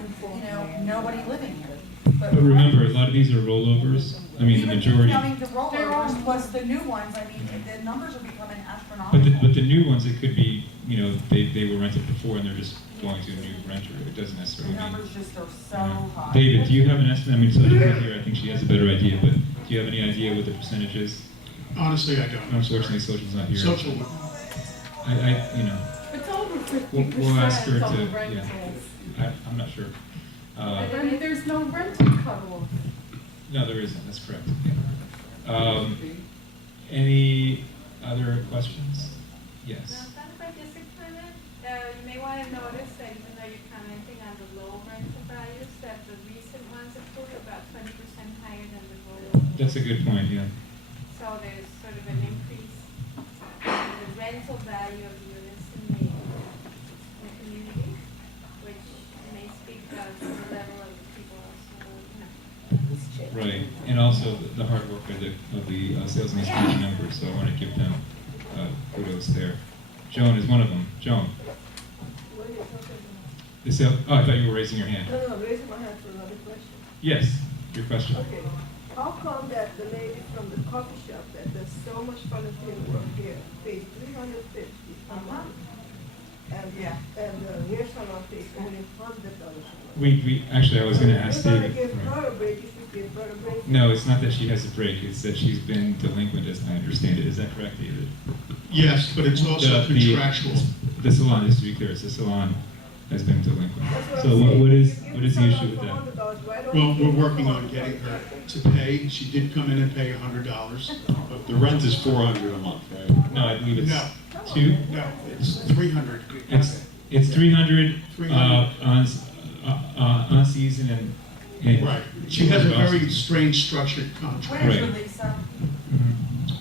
you know, nobody living here. But remember, a lot of these are rollovers. I mean, the Even majority. counting the rollovers plus the new ones, I mean, the numbers are becoming astronomical. But the new ones, it could be, you know, they were rented before and they're just going to a new renter. It doesn't The necessarily mean. numbers just are so high. David, do you have an estimate? I mean, Soja's here. I think she has a better idea. But do you have any idea what the percentage is? Honestly, I don't. Unfortunately, Soja's not here. Social, You know, It's over 50% we'll ask her on to. rentals. Yeah, I'm not sure. And there's no rental cutoff. No, there isn't. That's correct. Any other questions? Yes. Just a comment. You may want to notice that even though you're commenting on the low rental values, that the recent ones approved are about 20% higher than the low. That's a good point. Yeah. So there's sort of an increase in the rental value of the units in the community, which may speak to the level of the people also, you know. Right, and also the hard work of the sales and lease committee members, so I want to give them kudos there. Joan is one of them. Joan. The sale, oh, I thought you were raising your hand. No, raising my hand for another question. Yes, your question. Okay, how come that the lady from the coffee shop that does so much volunteer work here pays $350 a month? And, Yeah. and the hair salon pays only $100 a month? We actually, I was going to ask You're David. gonna give Right. her a break, you should give her a break. No, it's not that she has a break, it's that she's been delinquent, as I understand it. Is that correct, David? yes, but it's also contractual. The salon, just to be clear, it's the salon has been delinquent. That's what So I'm saying. what You is give the issue someone with for that? $100, why don't Well, you we're give working her on $100? getting her to pay. She did come in and pay $100. But the rent is $400 a month, right? No, I believe it's No. 2. No, it's 300. It's 300 $300. On season and Right. She has a very Mhm. strange structured Where contract. is Right. the Lisa?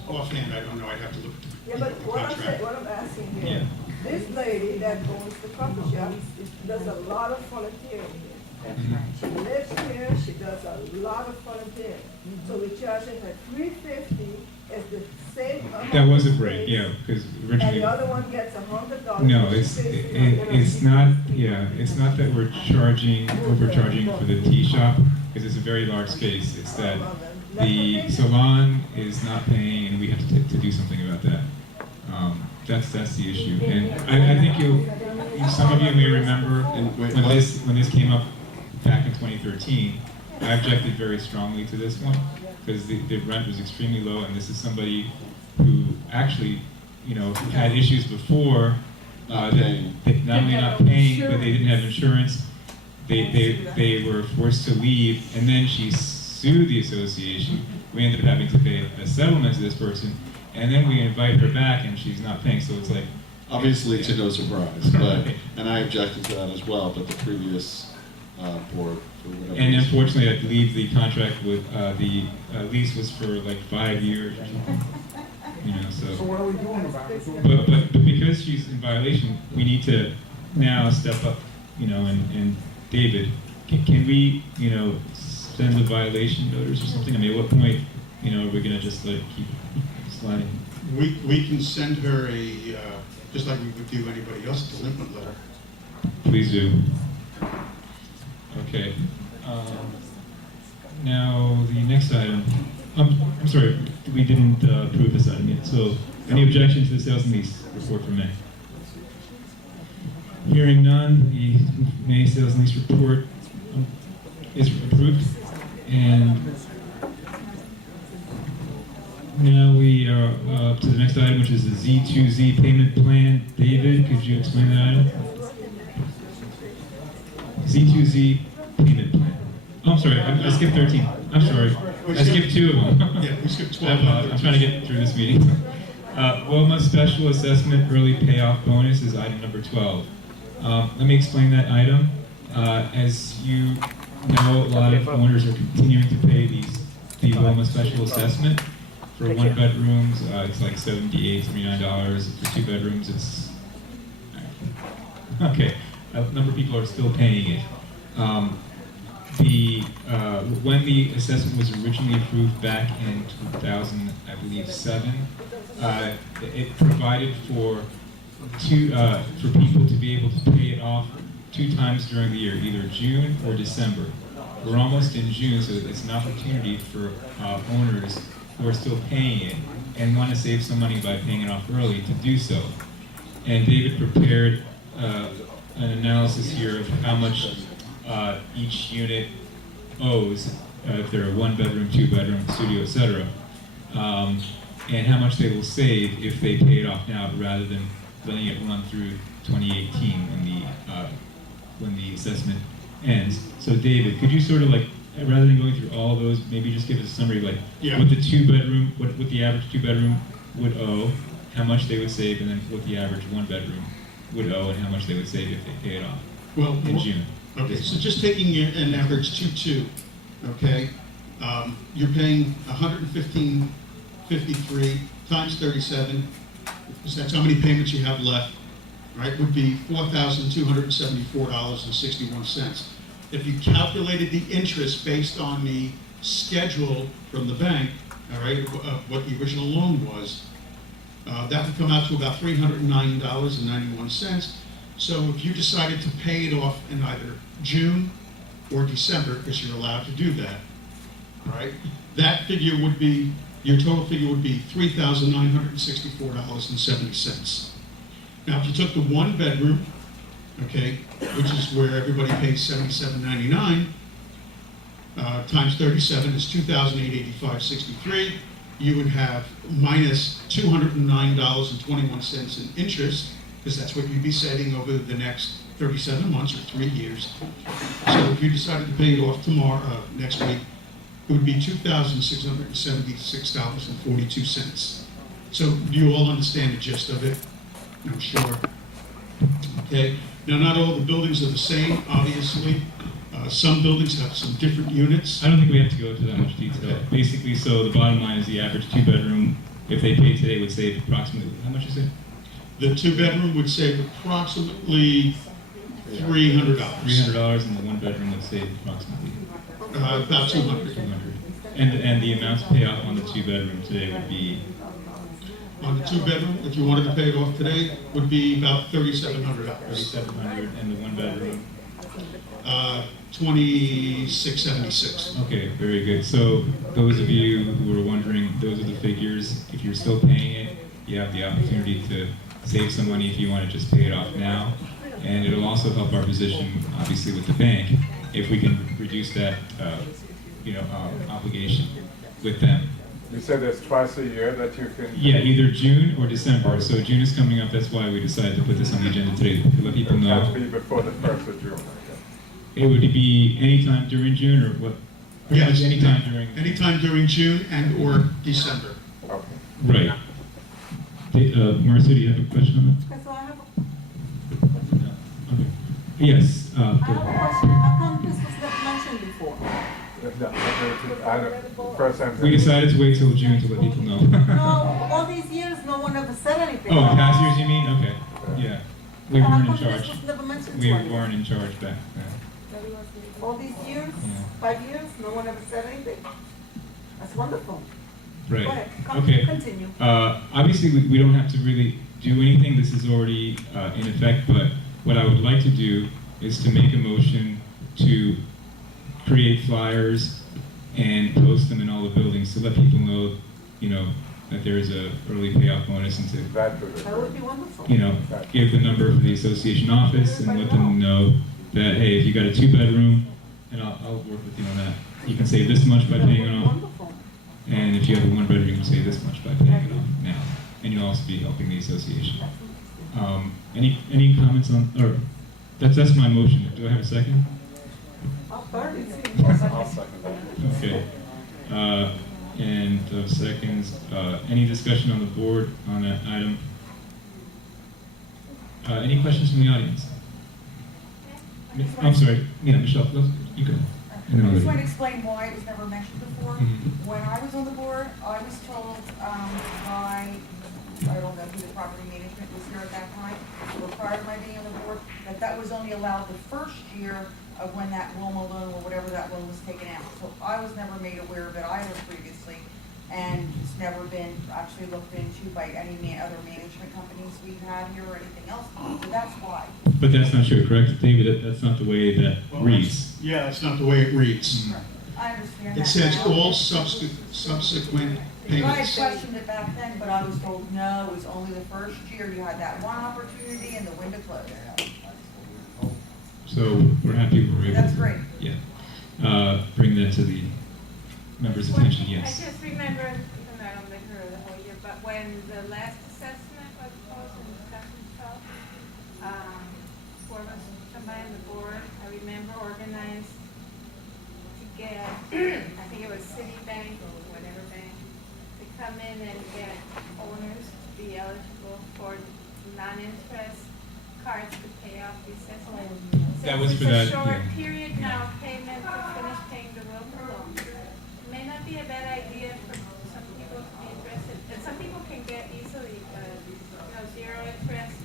Offhand, I don't know. I'd have to look Yeah, at but the what I'm contract. saying, what I'm asking here, this lady that owns the coffee shop does a lot of volunteering here. She lives here, she does a lot of volunteering. So we're charging her $350 as the same amount. That was a of break, space, yeah, because And originally. the other one gets $100. No, and she it's pays it's not. Yeah, it's not that we're overcharging for the tea shop because it's a very large space. It's that the salon is not paying, and we have to do something about that. That's the issue, and I think some of you may remember when this came up back in 2013. I objected very strongly to this one because the rent was extremely low, and this is somebody who actually, you know, had issues before. Not paying. Not only not paying, but they didn't have insurance. They were forced to leave, and then she sued the association. We ended up having to pay a settlement to this person, and then we invite her back, and she's not paying. So it's like, Obviously, to no surprise, but, and I objected to that as well, but the previous board, for whatever and reason. unfortunately, I believe the contract with the lease was for like 5 years or something. You know, so what are we doing about it? but because she's in violation, we need to now step up. You know, and David, can we, you know, send a violation notice or something? I mean, at what point, you know, are we gonna just let it keep sliding? We can send her a, just like we would do anybody else, a delinquent letter. Please do. Okay. Now, the next item. I'm sorry, we didn't approve this item yet. So, any objection to the sales and lease report for May? Hearing none, the May sales and lease report is approved. And now we are up to the next item, which is the Z2Z payment plan. David, could you explain that item? Z2Z payment plan. Oh, I'm sorry, I skipped 13. I'm sorry, I skipped 2 of them. Yeah, we skipped 12. I'm trying to get through this meeting. Wilma Special Assessment Early Payoff Bonus is item number 12. Let me explain that item. As you know, a lot of owners are continuing to pay the Wilma Special Assessment. For 1 bedrooms, it's like $78, $79. For 2 bedrooms, it's okay. A number of people are still paying it. When the assessment was originally approved back in 2000, I believe 7, it provided for people to be able to pay it off two times during the year, either June or December. We're almost in June, so it's an opportunity for owners who are still paying it and want to save some money by paying it off early to do so. And David prepared an analysis here of how much each unit owes, if they're a one-bedroom, two-bedroom, studio, etc., and how much they will save if they pay it off now rather than letting it run through 2018 when the assessment ends. So David, could you sort of like, rather than going through all of those, maybe just give us a summary, like Yeah. what the two-bedroom, what the average two-bedroom would owe, how much they would save, and then what the average one-bedroom would owe, and how much they would save if they pay it off Well, in June. okay, so just taking an average 2.2, okay, you're paying 115.53 times 37, because that's how many payments you have left, right? Would be $4,274.61. If you calculated the interest based on the schedule from the bank, all right, what the original loan was, that would come out to about $309.91. So if you decided to pay it off in either June or December, because you're allowed to do that, all right, that figure would be, your total figure would be $3,964.70. Now, if you took the one bedroom, okay, which is where everybody pays $77.99, times 37 is $2,885.63. You would have minus $209.21 in interest, because that's what you'd be saving over the next 37 months or 3 years. So if you decided to pay it off tomorrow, next week, it would be $2,676.42. So do you all understand the gist of it? I'm sure. Okay. Now, not all the buildings are the same, obviously. Some buildings have some different units. I don't think we have to go into that much detail. Okay. Basically, so the bottom line is the average two-bedroom, if they paid today, would save approximately, how much is it? The two-bedroom would save approximately $300. $300, and the one-bedroom would save approximately About 200. 200. And the amount to pay off on the two-bedroom today would be, On the two-bedroom, if you wanted to pay it off today, would be about $3,700. $3,700, and the one-bedroom. 2676. Okay, very good. So those of you who are wondering, those are the figures. If you're still paying it, you have the opportunity to save some money if you want to just pay it off now. And it'll also help our position, obviously, with the bank, if we can reduce that, obligation with them. You said there's twice a year that you can... Yeah, either June or December. So June is coming up. That's why we decided to put this on the agenda today, to let people It has to know. be before the 1st of June. It would be anytime during June, or what? Pretty much Yes. anytime during. Anytime during June and or December. Okay. Right. Marcia, do you have a question on Okay, so I have, that? Okay. Yes. I have a question. How come this was never mentioned before? First time. We decided to wait till June to let people know. No, all these years, no one ever said anything. Oh, in past years, you mean? Okay. Yeah. We How weren't in come this charge. was never mentioned We to anyone? weren't in charge back then. All these years, Yeah. 5 years, no one ever said anything. That's wonderful. Go Right. ahead, Okay. continue. Obviously, we don't have to really do anything. This is already in effect, but what I would like to do is to make a motion to create flyers and post them in all the buildings to let people know, that there is a early payoff bonus, and to, That would That would be wonderful. give the number for the association office and let them know that, hey, if you got a two-bedroom, and I'll work with you on that, you can save this much by That would paying be it off. wonderful. And if you have a one-bedroom, you can save this much by paying it off now. And you'll also be helping the association. Any comments on, or, that's my motion. Do I have a second? I'll third it. I'll second that. Okay. And seconds, any discussion on the board on that item? Any questions from the audience? I'm sorry, Michelle, you go. I just want to explain why it was never mentioned before. Mhm. When I was on the board, I was told by, I don't know who the property management was here at that time, or prior to my being on the board, that was only allowed the first year of when that Wilma loan or whatever that loan was taken out. So I was never made aware of it either previously. And it's never been actually looked into by any other management companies we've had here or anything else, so that's why. But that's not true, correct, David? That's not the way that Well, reads. Yeah, that's not the way it reads. I understand that. It says now. all subsequent I had payments. questioned it back then, but I was told, no, it was only the first year, you had that one opportunity and the window closed. So we're happy we're able That's to, great. yeah, bring that to the members' attention, yes. I just remember, even though I don't live here the whole year, but when the last assessment was posed in 2012, for somebody on the board, I remember organized to get, I think it was Citibank or whatever bank, to come in and get owners to be eligible for non-interest cards to pay off the assessment. That was Since for that, it's a short yeah. period now, payment to finish paying the Wilton loan. It may not be a bad idea for some people to be interested, and some people can get easily, zero interest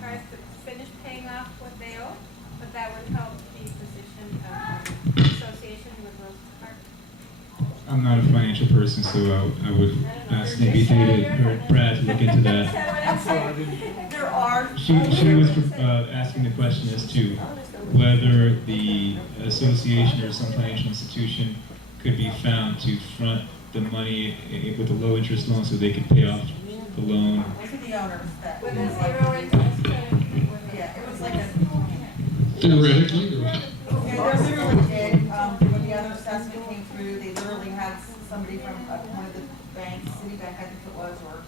cards to finish paying off what they owe, but that would help the position of association with those cards. I'm not a financial person, so I would ask maybe David or Brad to look into Is that. that what I'm saying? There are. She was asking the question as to whether the association or some financial institution could be found to front the money with a low interest loan so they could pay off the loan. Those are the owners that. With a zero interest credit? Yeah, it was like a. Theoretically, or what? Yeah, they literally did, when the other assessment came through, they literally had somebody from one of the banks, Citibank, I think it was, or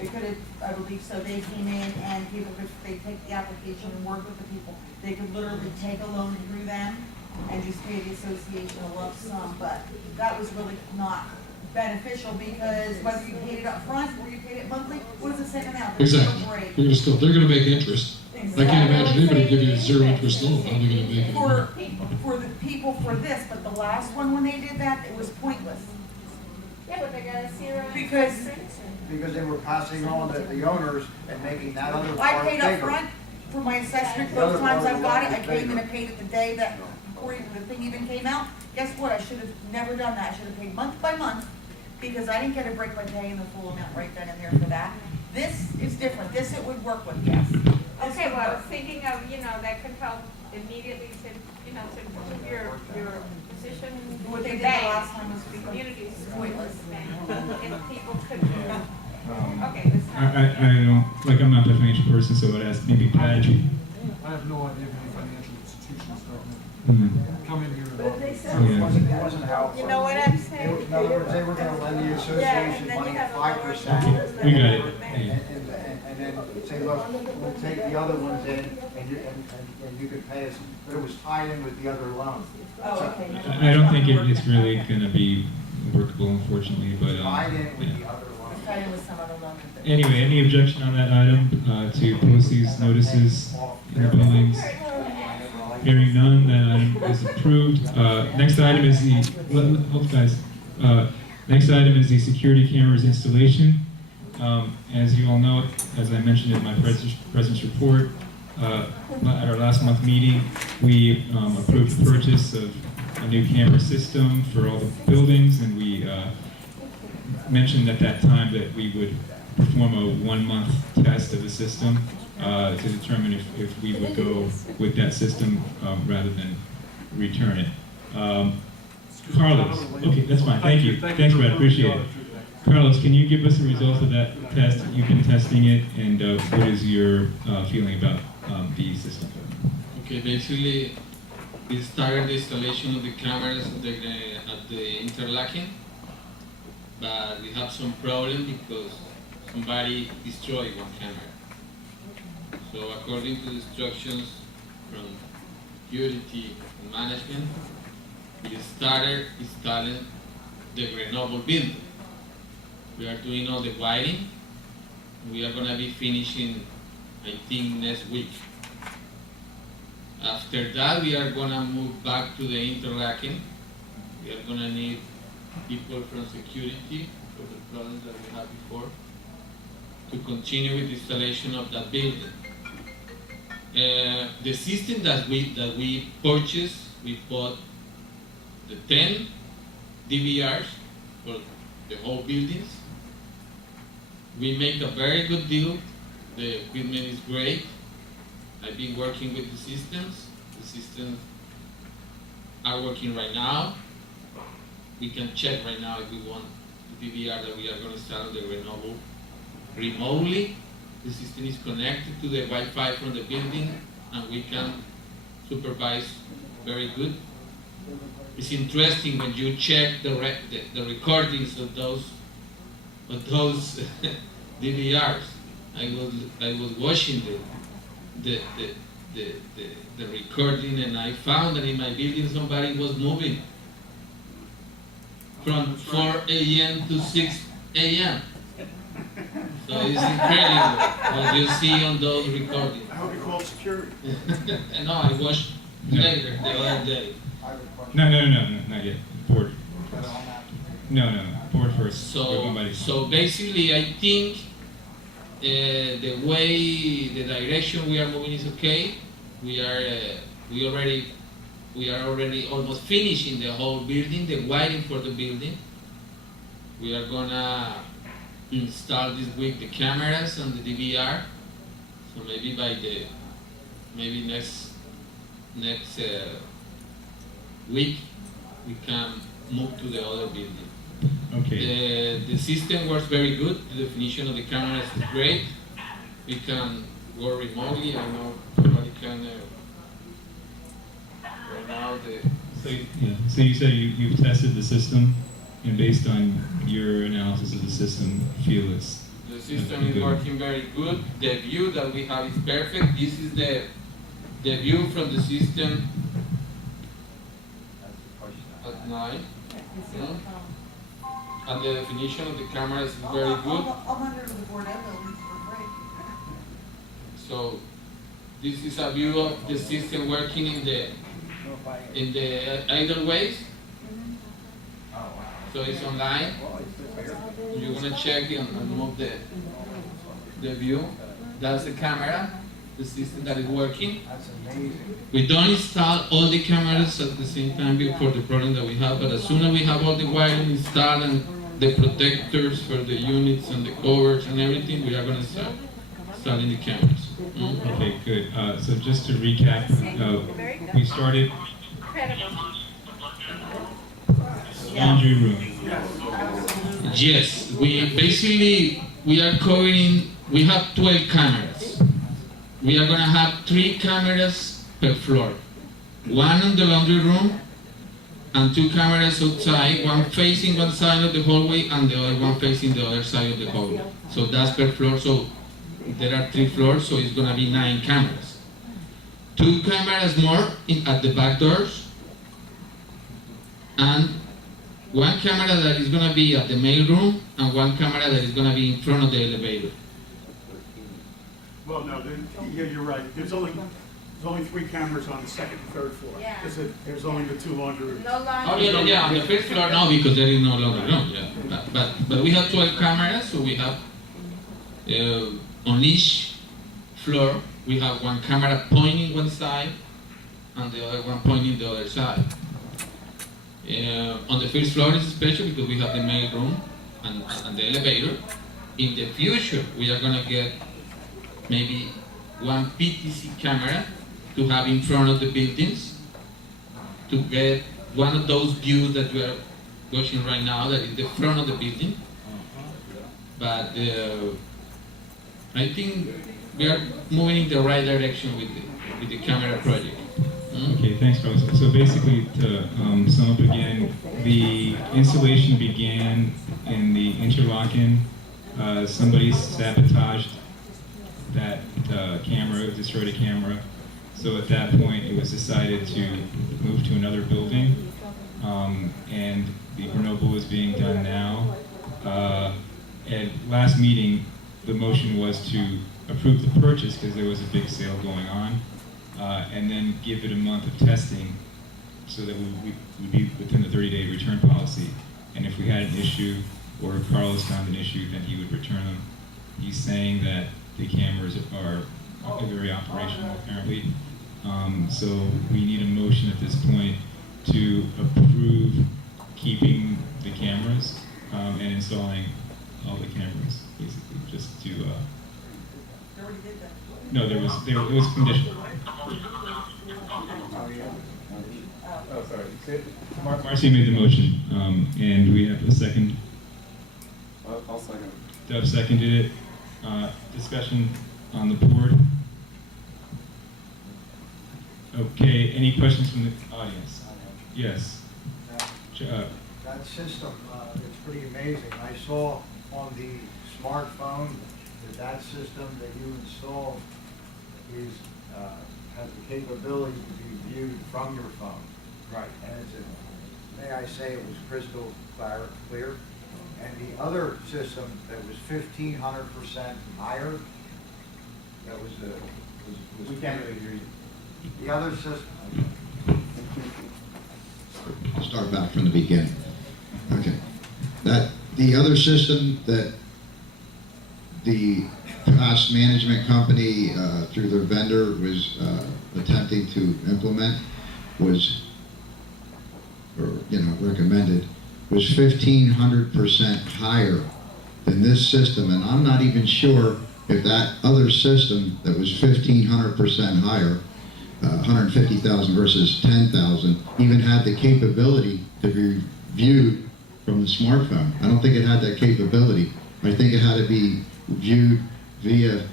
they could have, I believe so, they came in and people could, they take the application and work with the people. They could literally take a loan through them and just pay the association a lump sum, but that was really not beneficial because whether you paid it up front or you paid it monthly, it was the same amount. There's no break. Exactly. They're gonna make interest. I can't imagine anybody give you a zero interest loan. How are they gonna make it? For the people for this, but the last one, when they did that, it was pointless. Yeah, but they got a zero Because- interest rate. Because they were passing on the owners and making that other I part paid bigger. up front for my assessment, The other both times part I've got it, I was came in bigger. and paid it the day that, before even the thing even came out. Guess what, I should have never done that, I should have paid month by month, because I didn't get a break by paying the full amount right then and there for that. This is different, this it would work with, yes. This Okay, would well, I work. was thinking of, that could help immediately to improve your position What they in did the bank, last time was the communities, pointless. if people could, okay, let's not. I don't, like, I'm not the financial person, so I'd ask maybe Brad. I have no idea of any financial institutions that Hmm. come in here at But all. they said. Yeah. It wasn't how. You know what I'm They saying? were- In other words, they were gonna lend the Yeah, association and then money you at have a lower 5%. interest We got it. rate. And then say, look, we'll take the other ones in and you could pay us, but it was tied in with the other loan. Oh, okay. I don't think it's really gonna be workable, unfortunately, but, Tied in with yeah. the other loan. Let's try it with some other loan. Anyway, any objection on that item, to post these notices in the buildings? Hearing none, that item is approved. Next item is hold guys. Next item is the security cameras installation. As you all know, as I mentioned in my presence report, at our last month meeting, we approved the purchase of a new camera system for all the buildings, and we mentioned at that time that we would perform a 1-month test of the system to determine if we would go with that system rather than return it. Carlos, okay, that's fine, thank you. Thanks, Brad, appreciate it. Carlos, can you give us the results of that test? You've been testing it, and what is your feeling about the system? Okay, basically, we started the installation of the cameras at the interlocking, but we have some problem because somebody destroyed one camera. So according to the instructions from security and management, we started installing the Grenoble building. We are doing all the wiring. We are gonna be finishing, I think, next week. After that, we are gonna move back to the interlocking. We are gonna need people from security for the problems that we had before to continue with the installation of that building. The system that we purchased, we bought the 10 DVRs for the whole buildings. We make a very good deal. The equipment is great. I've been working with the systems. The systems are working right now. We can check right now if we want the DVR that we are going to start on the Grenoble remotely. The system is connected to the Wi-Fi from the building, and we can supervise very good. It's interesting when you check the recordings of those DVRs. I was watching the recording, and I found that in my building somebody was moving from 4 a.m. to 6 a.m. So it's incredible what you see on those recordings. I hope you called security. No, I watched later the other day. No, not yet. Board. No. Board first. So basically, I think the way, the direction we are moving is okay. We are already almost finishing the whole building, the wiring for the building. We are gonna install this week the cameras and the DVR. So maybe by next week we can move to the other building. Okay. The system works very good. The definition of the cameras is great. We can work remotely. I know everybody can. Right now, So you say you've tested the system, and based on your analysis of the system, feel it's the system is working very good. The view that we have is perfect. This is the view from the system at night. And the definition of the cameras is very good. I'll monitor the board and buildings for free. So this is a view of the system working in the either ways. So it's online. You're gonna check and move the view. That's the camera, the system that is working. That's amazing. We don't install all the cameras at the same time for the problem that we have, but as soon as we have all the wiring installed and the protectors for the units and the covers and everything, we are going to start installing the cameras. Okay, good. So just to recap, we started laundry room. Yes, we are covering, we have 12 cameras. We are going to have 3 cameras per floor. One in the laundry room and 2 cameras outside, one facing one side of the hallway and the other one facing the other side of the hallway. So that's per floor, so there are 3 floors, so it's going to be 9 cameras. 2 cameras more at the back doors, and 1 camera that is going to be at the mail room, and 1 camera that is going to be in front of the elevator. Well, no, you're right. There's only 3 cameras on the second and third floor. Yeah. There's only the 2 laundry rooms. No longer. Oh yeah, on the first floor no, because there is no longer room. Yeah, but we have 12 cameras, so we have on each floor we have 1 camera pointing one side and the other one pointing the other side. On the first floor is special because we have the mail room and the elevator. In the future, we are gonna get maybe 1 PTC camera to have in front of the buildings to get one of those views that we are watching right now, that is the front of the building. But I think we are moving in the right direction with the camera project. Okay, thanks, Carlos. So basically, to sum up again, the installation began in the Interlaken. Somebody sabotaged that camera, destroyed a camera. So at that point, it was decided to move to another building, and the Grenoble is being done now. At last meeting, the motion was to approve the purchase because there was a big sale going on, and then give it a month of testing so that we would be within the 30-day return policy. And if we had an issue, or if Carlos found an issue, then he would return them. He's saying that the cameras are very operational, apparently. So we need a motion at this point to approve keeping the cameras and installing all the cameras, basically, just to, They already did that. no, it was conditional. Oh, sorry. Say- Marcy made the motion, and we have a second. I'll second. Deb seconded it. Discussion on the board. Okay, any questions from the audience? Yes. That system, it's pretty amazing. I saw on the smartphone that system that you installed is, has the capability to be viewed from your phone. Right. And it's may I say it was crystal clear. And the other system that was 1,500% higher, that was We can't really hear you. the other system. I'll start back from the beginning. Okay. The other system that the past management company, through their vendor, was attempting to implement was, or, recommended, was 1,500% higher than this system. And I'm not even sure if that other system that was 1,500% higher, 150,000 versus 10,000, even had the capability to be viewed from the smartphone. I don't think it had that capability. I think it had to be viewed via,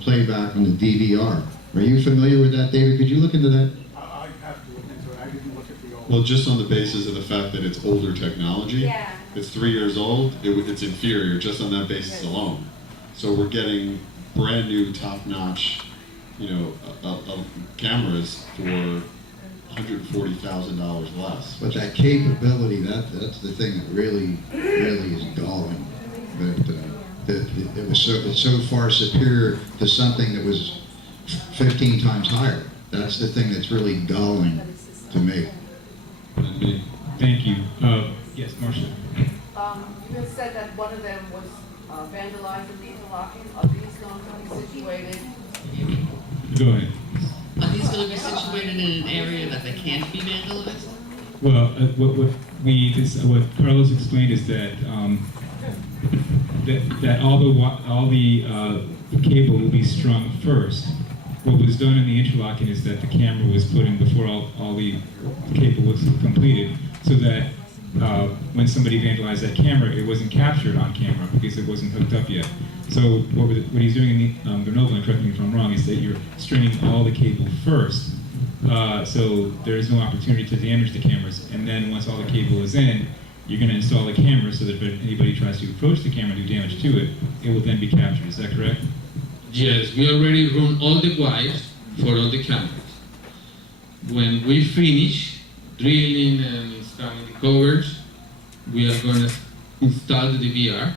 playback on the DVR. Are you familiar with that, David? Could you look into that? I have to look into it. I didn't look at the old. Well, just on the basis of the fact that it's older technology. Yeah. It's 3 years old, it's inferior just on that basis alone. So we're getting brand new, top-notch, cameras for $140,000 less. But that capability, that's the thing that really is galling. That it's so far superior to something that was 15 times higher. That's the thing that's really galling to me. And me. Thank you. Yes, Marcia. You had said that one of them was vandalized in the interlocking. Are these going to be situated? Go ahead. Are these going to be situated in an area that they can't be vandalized? Well, what Carlos explained is that that all the cable will be strung first. What was done in the interlocking is that the camera was put in before all the cable was completed, so that when somebody vandalized that camera, it wasn't captured on camera because it wasn't hooked up yet. So what he's doing in the Grenoble, and correct me if I'm wrong, is that you're stringing all the cable first, so there is no opportunity to damage the cameras. And then once all the cable is in, you're going to install the camera so that if anybody tries to approach the camera and do damage to it, it will then be captured. Is that correct? Yes, we already run all the wires for all the cameras. When we finish drilling and installing the covers, we are going to install the DVR.